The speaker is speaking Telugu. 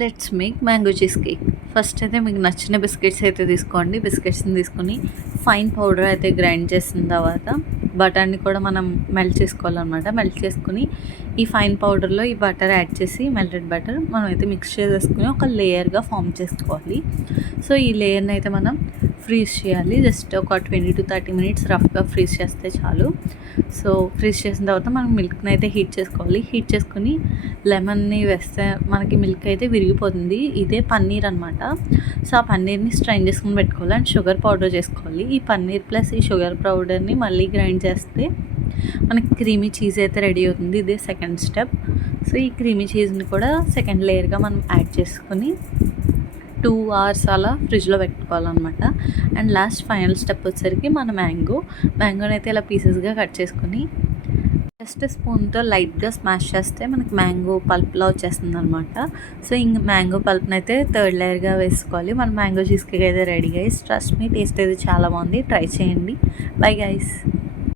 Let's make mango cheese cake. First అయితే మీకు నచ్చిన బిస్కెట్స్ అయితే తీసుకోండి. బిస్కెట్స్ని తీసుకొని ఫైన్ పౌడర్ అయితే గ్రైండ్ చేసిన తర్వాత బటర్ని కూడా మనం మెల్ట్ చేసుకోవాలన్నమాట. మెల్ట్ చేసుకుని ఈ ఫైన్ పౌడర్లో ఈ బటర్ యాడ్ చేసి మెల్టెడ్ బటర్ మనం అయితే మిక్స్ చేసేసుకుని ఒక లేయర్గా ఫామ్ చేసుకోవాలి. సో ఈ లేయర్ని అయితే మనం ఫ్రీజ్ చేయాలి. జస్ట్ ఒక 20 to 30 minutes రఫ్గా ఫ్రీజ్ చేస్తే చాలు. సో ఫ్రీజ్ చేసిన తర్వాత మనం మిల్క్ని అయితే హీట్ చేసుకోవాలి. హీట్ చేసుకుని లెమన్ని వేస్తే మనకి మిల్క్ అయితే విరిగిపోతుంది. ఇదే పన్నీర్ అనమాట. సో ఆ పన్నీర్ని స్ట్రైన్ చేసుకుని పెట్టుకోవాలి అండ్ షుగర్ పౌడర్ చేసుకోవాలి. ఈ పన్నీర్ ప్లస్ ఈ షుగర్ పౌడర్ని మళ్ళీ గ్రైండ్ చేస్తే మనకి క్రీమీ చీజ్ అయితే రెడీ అవుతుంది. ఇదే సెకండ్ స్టెప్. సో ఈ క్రీమీ చీజ్ని కూడా సెకండ్ లేయర్గా మనం యాడ్ చేసుకొని 2 hours అలా ఫ్రిడ్జ్లో పెట్టుకోవాలన్నమాట. అండ్ లాస్ట్ ఫైనల్ స్టెప్ వచ్చేసరికి మన మ్యాంగోని అయితే ఇలా పీసెస్గా కట్ చేసుకొని జస్ట్ స్పూన్తో లైట్గా స్మాష్ చేస్తే మనకి మ్యాంగో పల్ప్లా వచ్చేస్తుంది అనమాట. సో ఇంక మ్యాంగో పల్ప్ని అయితే థర్డ్ లేయర్గా వేసుకోవాలి. మన మ్యాంగో చీజ్ కేక్ అయితే ready guys. Trust me, taste అయితే చాలా బాగుంది. ట్రై చేయండి. Bye guys.